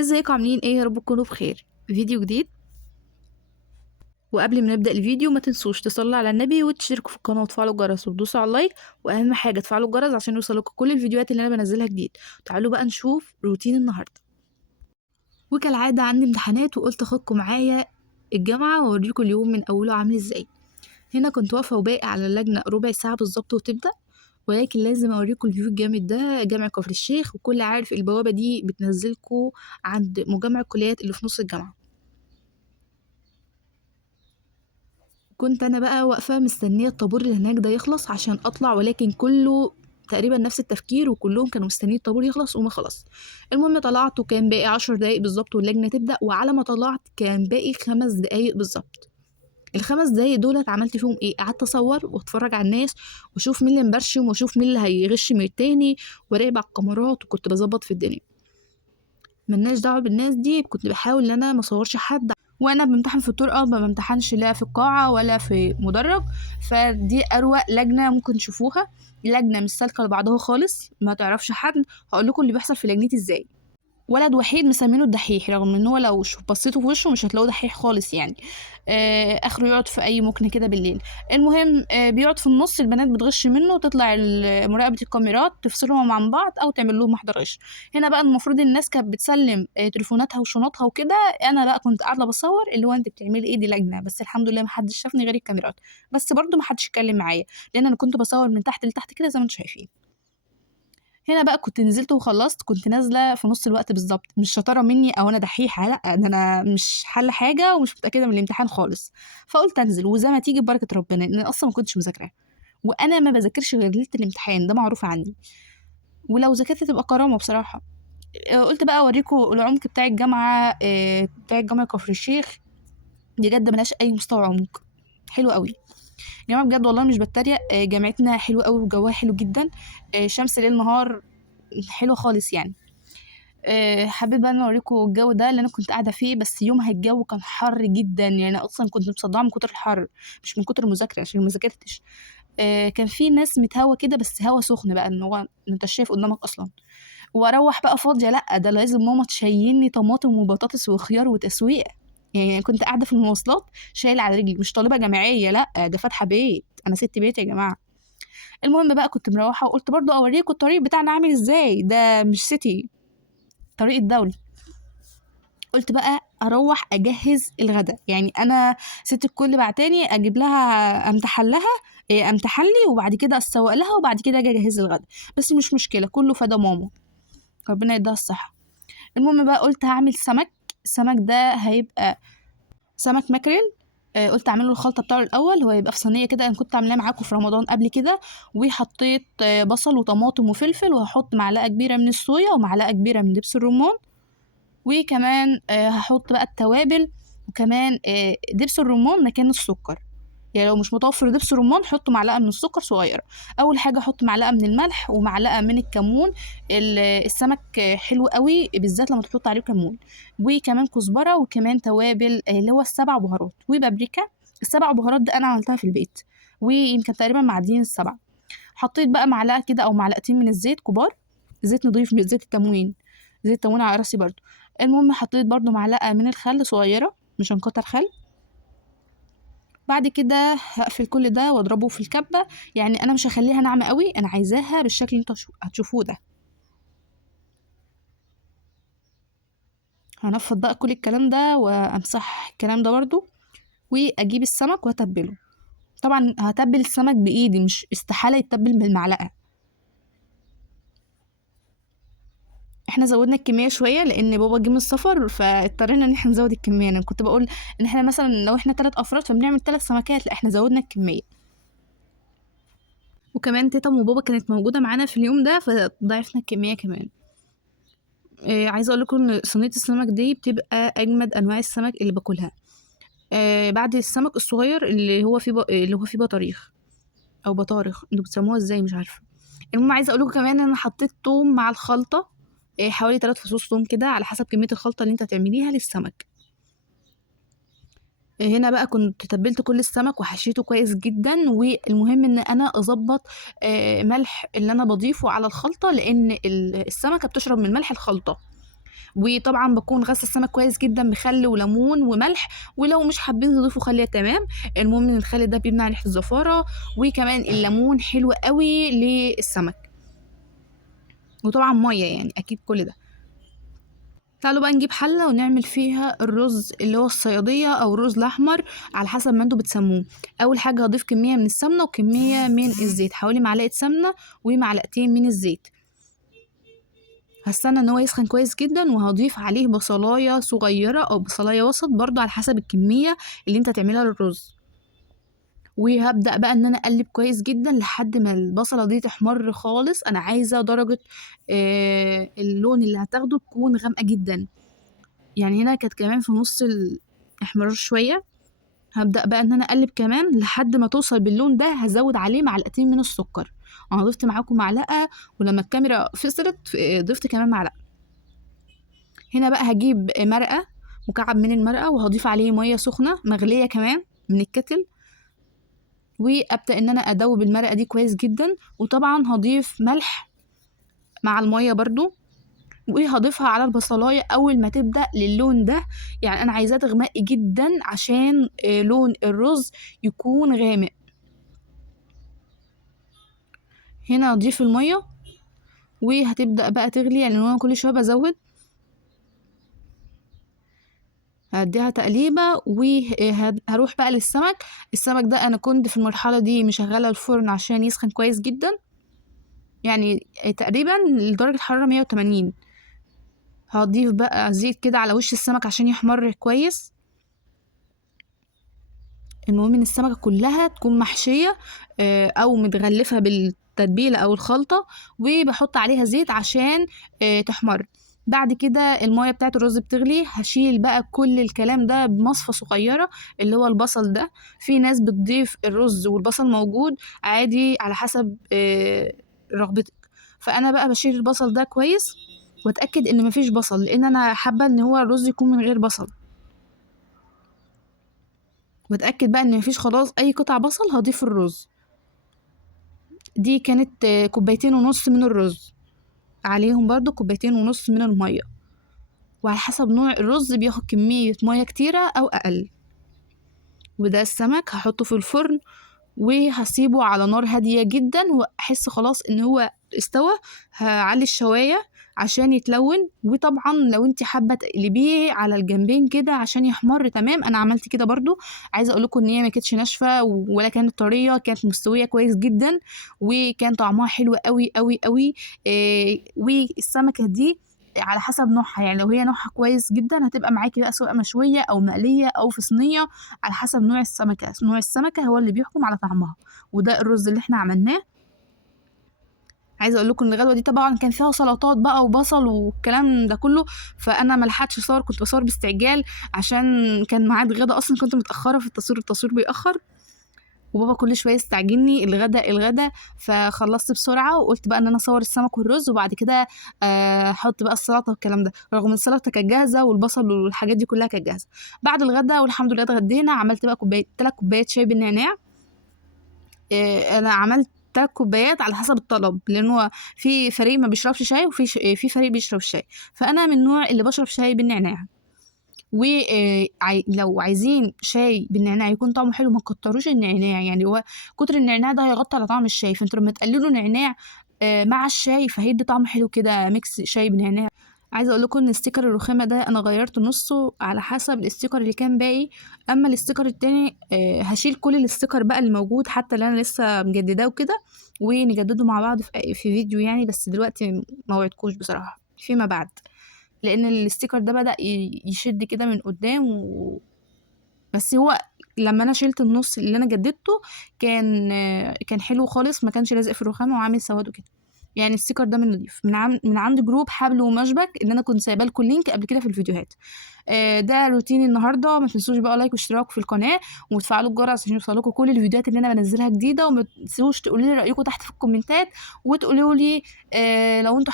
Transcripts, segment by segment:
ازيكم عاملين ايه؟ يا رب تكونوا بخير. فيديو جديد. وقبل ما نبدأ الفيديو ما تنسوش تصلوا على النبي وتشتركوا في القناة وتفعلوا الجرس وتدوسوا على اللايك، واهم حاجة تفعلوا الجرس عشان يوصلكوا كل الفيديوهات اللي انا بنزلها جديد. تعالوا بقى نشوف روتين النهاردة. وكالعادة عندي امتحانات وقلت اخدكم معايا الجامعة واوريكم اليوم من اوله عامل ازاي. هنا كنت واقفة وباقي على اللجنة ربع ساعة بالظبط وتبدأ، ولكن لازم اوريكم الفيو الجامد ده. جامع كفر الشيخ، وكل عارف البوابة دي بتنزلكوا عند مجمع الكليات اللي في نص الجامعة. كنت انا بقى واقفه مستنيه الطابور اللي هناك ده يخلص عشان اطلع، ولكن كله تقريبا نفس التفكير وكلهم كانوا مستنيين الطابور يخلص وما خلص. المهم طلعت وكان باقي 10 دقايق بالظبط واللجنه تبدا، وعلى ما طلعت كان باقي 5 دقايق بالظبط. ال5 دقايق دولت عملت فيهم ايه؟ قعدت اصور واتفرج على الناس واشوف مين اللي مبرشم واشوف مين اللي هيغش من التاني وراقب على الكاميرات، وكنت بظبط في الدنيا. ملناش دعوه بالناس دي، كنت بحاول ان انا ما اصورش حد وانا بمتحن في الطرقه، ما بمتحنش لا في القاعه ولا في مدرج. فدي اروق لجنه ممكن تشوفوها. لجنه مش سالكه لبعضها خالص، ما تعرفش حد. هقول لكم اللي بيحصل في لجنتي ازاي. ولد وحيد مسمينه الدحيح، رغم ان هو لو بصيتوا في وشه مش هتلاقوه دحيح خالص يعني. اخره يقعد في اي مكن كده بالليل. المهم بيقعد في النص، البنات بتغش منه وتطلع مراقبه الكاميرات تفصلهم عن بعض او تعمل لهم محضر غش. هنا بقى المفروض الناس كانت بتسلم تليفوناتها وشنطها وكده. انا بقى كنت قاعده بصور، اللي هو انت بتعملي ايه؟ دي لجنه. بس الحمد لله محدش شافني غير الكاميرات. بس برضو محدش اتكلم معايا، لان انا كنت بصور من تحت لتحت كده زي ما انتم شايفين. هنا بقى كنت نزلت وخلصت، كنت نازله في نص الوقت بالظبط. مش شطاره مني او انا دحيحه، لا، ده انا مش حل حاجه ومش متاكده من الامتحان خالص. فقلت انزل وزي ما تيجي ببركه ربنا، لان اصلا ما كنتش مذاكره. وانا ما بذاكرش غير ليله الامتحان، ده معروف عني. ولو ذاكرت تبقى كرامه بصراحه. قلت بقى اوريكم العمق بتاع الجامعه، بتاع الجامعه كفر الشيخ. بجد ملهاش اي مستوى عمق. حلو قوي. جامعه بجد والله مش بتريق. جامعتنا حلوه قوي وجواها حلو جدا. شمس ليل نهار. حلوه خالص يعني. حبيت بقى أنا اوريكم الجو ده اللي انا كنت قاعده فيه. بس يومها الجو كان حر جدا، يعني اصلا كنت مصدعه من كتر الحر، مش من كتر المذاكره عشان ما ذاكرتش. كان في ناس متهوى كده، بس هوا سخن بقى، ان هو انت شايف قدامك اصلا. واروح بقى فاضيه؟ لا، ده لازم ماما تشيلني طماطم وبطاطس وخيار وتسويق. يعني كنت قاعده في المواصلات شايله على رجلي، مش طالبه جامعيه، لا ده فاتحه بيت، انا ست بيت يا جماعه. المهم بقى كنت مروحه وقلت برضو اوريكم الطريق بتاعنا عامل ازاي، ده مش سيتي، طريق الدولي. قلت بقى اروح اجهز الغدا، يعني انا ست الكل بعتاني اجيب لها امتحن لها، امتحن لي وبعد كده اسوق لها وبعد كده اجي اجهز الغدا. بس مش مشكله، كله فدا ماما، ربنا يديها الصحه. المهم بقى قلت هعمل سمك. السمك ده هيبقى سمك ماكريل. قلت اعمل له الخلطه بتاعه الاول، هو يبقى في صينيه كده، انا كنت عاملاه معاكم في رمضان قبل كده. وحطيت بصل وطماطم وفلفل، وهحط معلقه كبيره من الصويا ومعلقه كبيره من دبس الرمان. وكمان هحط بقى التوابل. وكمان دبس الرمان مكان السكر. يعني لو مش متوفر دبس الرمان حطوا معلقه من السكر صغيره. اول حاجه احط معلقه من الملح ومعلقه من الكمون. السمك حلو قوي بالذات لما تحط عليه كمون. وكمان كزبره وكمان توابل، اللي هو السبع بهارات وبابريكا. السبع بهارات ده انا عملتها في البيت، ويمكن تقريبا معديين السبع. حطيت بقى معلقه كده او معلقتين من الزيت كبار. زيت نضيف مش زيت التموين. زيت التموين على راسي برضو. المهم حطيت برضو معلقة من الخل صغيرة، مش هنكتر خل. بعد كده هقفل كل ده واضربه في الكبة. يعني انا مش هخليها ناعمة قوي، انا عايزاها بالشكل اللي انتوا هتشوفوه ده. هنفض بقى كل الكلام ده وامسح الكلام ده برضو. واجيب السمك واتبله. طبعا هتبل السمك بايدي، مش استحالة يتبل بالمعلقة. احنا زودنا الكميه شويه لان بابا جه من السفر، فاضطرينا ان احنا نزود الكميه. انا كنت بقول ان احنا مثلا لو احنا 3 افراد فبنعمل 3 سمكات، لا احنا زودنا الكميه. وكمان تيتا وبابا كانت موجوده معانا في اليوم ده فضاعفنا الكميه كمان. عايزه اقول لكم ان صينيه السمك دي بتبقى اجمد انواع السمك اللي باكلها. بعد السمك الصغير اللي هو فيه بطاريخ او بطارخ، انتوا بتسموها ازاي مش عارفه. المهم عايزه اقول لكم كمان ان انا حطيت توم مع الخلطه. حوالي 3 فصوص توم كده على حسب كميه الخلطه اللي انت هتعمليها للسمك. هنا بقى كنت تبلت كل السمك وحشيته كويس جدا. والمهم ان انا اظبط ملح اللي انا بضيفه على الخلطه، لان السمكه بتشرب من ملح الخلطه. وطبعا بكون غسل السمك كويس جدا بخل وليمون وملح، ولو مش حابين تضيفوا خل تمام. المهم ان الخل ده بيمنع ريحه الزفاره، وكمان الليمون حلو قوي للسمك، وطبعا ميه يعني اكيد كل ده. تعالوا بقى نجيب حلة ونعمل فيها الرز اللي هو الصيادية أو الرز الأحمر على حسب ما انتوا بتسموه. أول حاجة هضيف كمية من السمنة وكمية من الزيت، حوالي معلقة سمنة ومعلقتين من الزيت. هستنى ان هو يسخن كويس جدا، وهضيف عليه بصلاية صغيرة أو بصلاية وسط برضو على حسب الكمية اللي انت هتعملها للرز. وهبدأ بقى ان انا اقلب كويس جدا لحد ما البصلة دي تحمر خالص. انا عايزة درجة اللون اللي هتاخده تكون غامقة جدا، يعني هنا كانت كمان في نص الاحمرار شوية. هبدأ بقى ان انا اقلب كمان لحد ما توصل باللون ده. هزود عليه معلقتين من السكر، انا ضفت معاكم معلقة، ولما الكاميرا فصلت ضفت كمان معلقة. هنا بقى هجيب مرقة، مكعب من المرقة، وهضيف عليه مية سخنة مغلية كمان من الكتل، وابدأ ان انا ادوب المرقة دي كويس جدا. وطبعا هضيف ملح مع المية برضو، وهضيفها على البصلاية أول ما تبدأ للون ده. يعني أنا عايزاه تغمق جدا عشان لون الرز يكون غامق. هنا أضيف المية وهتبدأ بقى تغلي، يعني أنا كل شوية بزود. هديها تقليبة وهروح بقى للسمك. السمك ده أنا كنت في المرحلة دي مشغلة الفرن عشان يسخن كويس جدا، يعني تقريبا لدرجة حرارة 180. هضيف بقى زيت كده على وش السمك عشان يحمر كويس. المهم ان السمكة كلها تكون محشية او متغلفة بالتتبيلة او الخلطة، وبحط عليها زيت عشان تحمر. بعد كده المية بتاعت الرز بتغلي، هشيل بقى كل الكلام ده بمصفى صغيرة اللي هو البصل ده. في ناس بتضيف الرز والبصل موجود عادي على حسب رغبتك، فانا بقى بشيل البصل ده كويس واتأكد ان مفيش بصل، لان انا حابة ان هو الرز يكون من غير بصل. واتأكد بقى ان مفيش خلاص اي قطع بصل. هضيف الرز، دي كانت 2.5 كوباية من الرز، عليهم برضو 2.5 كوباية من المية، وعلى حسب نوع الرز بياخد كمية مية كتيرة او اقل. وده السمك هحطه في الفرن وهسيبه على نار هادية جدا، واحس خلاص ان هو استوى هعلي الشواية عشان يتلون. وطبعا لو انت حابه تقلبيه على الجنبين كده عشان يحمر تمام، انا عملت كده برضو. عايزه اقول لكم ان هي ما كانتش ناشفه ولا كانت طريه، كانت مستويه كويس جدا وكان طعمها حلو قوي قوي قوي. والسمكه دي على حسب نوعها، يعني لو هي نوعها كويس جدا هتبقى معاكي بقى سواء مشويه او مقليه او في صينيه، على حسب نوع السمكه. نوع السمكه هو اللي بيحكم على طعمها. وده الرز اللي احنا عملناه. عايزه اقول لكم ان الغدوه دي طبعا كان فيها سلطات بقى وبصل والكلام ده كله، فانا ما لحقتش اصور، كنت بصور باستعجال عشان كان ميعاد غدا، اصلا كنت متاخره في التصوير بيأخر، وبابا كل شويه يستعجلني الغدا الغدا. فخلصت بسرعه وقلت بقى ان انا اصور السمك والرز، وبعد كده احط بقى السلطه والكلام ده، رغم ان السلطه كانت جاهزه والبصل والحاجات دي كلها كانت جاهزه. بعد الغدا والحمد لله اتغدينا، عملت بقى 3 كوبايات شاي بالنعناع. انا عملت 3 كوبايات على حسب الطلب، لانه في فريق ما بيشربش شاي وفي في فريق بيشرب شاي، فانا من النوع اللي بشرب شاي بالنعناع. ولو عايزين شاي بالنعناع يكون طعمه حلو ما تكتروش النعناع، يعني هو كتر النعناع ده هيغطي على طعم الشاي، فانتوا لما تقللوا نعناع مع الشاي فهيدي طعم حلو كده، ميكس شاي بالنعناع. عايزه اقول لكم ان استيكر الرخامه ده انا غيرت نصه على حسب الاستيكر اللي كان باقي، اما الاستيكر التاني هشيل كل الاستيكر بقى الموجود حتى اللي انا لسه مجدداه وكده، ونجدده مع بعض في فيديو يعني، بس دلوقتي ما وعدكوش بصراحه فيما بعد، لان الاستيكر ده بدأ يشد كده من قدام بس هو لما انا شلت النص اللي انا جددته كان حلو خالص، ما كانش لازق في الرخامه وعامل سواد وكده. يعني الستيكر ده من نضيف من عند جروب حبل ومشبك اللي انا كنت سايبه لكم اللينك قبل كده في الفيديوهات. ده روتين النهارده. ما تنسوش بقى لايك واشتراك في القناه وتفعلوا الجرس عشان يوصلكم كل الفيديوهات اللي انا بنزلها جديده. وما تنسوش تقولوا لي رايكم تحت في الكومنتات، وتقولوا لي لو انتوا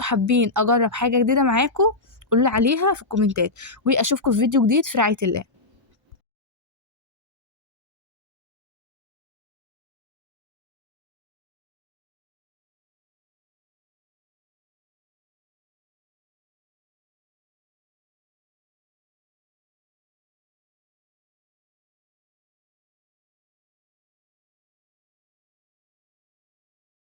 حابين اجرب حاجه جديده معاكم قولوا لي عليها في الكومنتات. واشوفكم في فيديو جديد في رعايه الله.